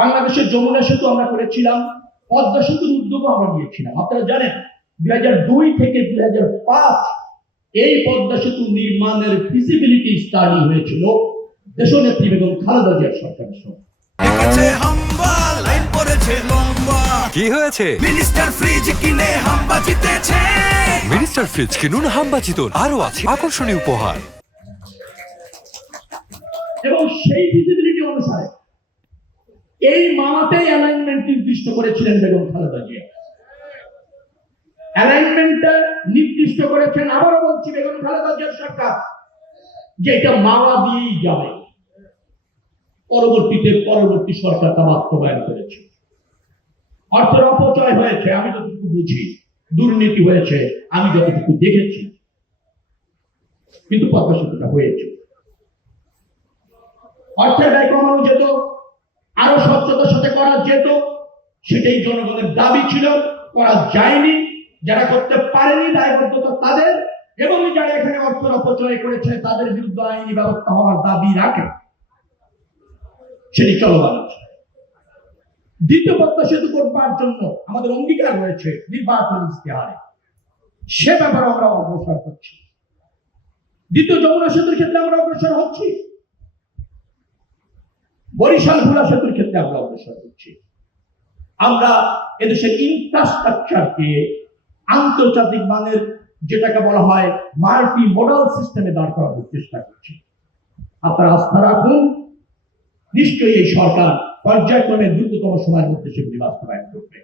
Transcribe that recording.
বাংলাদেশের যমুনা সেতু আমরা করেছিলাম, পদ্মা সেতুর উদ্যোগ আমরা নিয়েছিলাম। আপনারা জানেন 2002 থেকে 2005 এই পদ্মা সেতু নির্মাণের ফিজিবিলিটি স্টাডি হয়েছিল দেশনেত্রী বেগম খালেদা জিয়ার সরকারের সময়। কি হয়েছে? মিনিস্টার ফ্রিজ কিনে হাম্বা জিতেছে। মিনিস্টার ফ্রিজ কিনুন, হাম্বা জিতুন। আরো আছে আকর্ষণীয় উপহার। এবং সেই ফিজিবিলিটি অনুসারে এই মামাতেই অ্যালাইনমেন্ট নির্দিষ্ট করেছিলেন বেগম খালেদা জিয়া। অ্যালাইনমেন্টটা নির্দিষ্ট করেছেন, আবারও বলছি, বেগম খালেদা জিয়ার সরকার, যে এটা মামা দিয়েই যাবে। পরবর্তী সরকার তা বাস্তবায়ন করেছে। অর্থের অপচয় হয়েছে আমি যতটুকু বুঝি, দুর্নীতি হয়েছে আমি যতটুকু দেখেছি, কিন্তু পদ্মা সেতুটা হয়েছে। অর্থের ব্যয় কমানো যেত, আরো স্বচ্ছতার সাথে করা যেত, সেটাই জনগণের দাবি ছিল, করা যায়নি। যারা করতে পারেনি দায়বদ্ধতা তাদের, এবং যারা এখানে অর্থের অপচয় করেছে তাদের বিরুদ্ধে আইনি ব্যবস্থা হওয়ার দাবি রাখে, সেটি চলমান আছে। দ্বিতীয় পদ্মা সেতু করবার জন্য আমাদের অঙ্গীকার রয়েছে নির্বাচন ইশতেহারে, সে ব্যাপারে আমরা অগ্রসর হচ্ছি। দ্বিতীয় যমুনা সেতুর ক্ষেত্রে আমরা অগ্রসর হচ্ছি, বরিশাল ভোলা সেতুর ক্ষেত্রে আমরা অগ্রসর হচ্ছি। আমরা এদেশের ইনফ্রাস্ট্রাকচারকে আন্তর্জাতিক মানের, যেটাকে বলা হয় মাল্টি মডাল সিস্টেমে দাঁড় করানোর চেষ্টা করছি। আপনারা আস্থা রাখুন, নিশ্চয়ই এই সরকার পর্যায়ক্রমে দ্রুততম সময়ের মধ্যে সেগুলি বাস্তবায়ন করবে।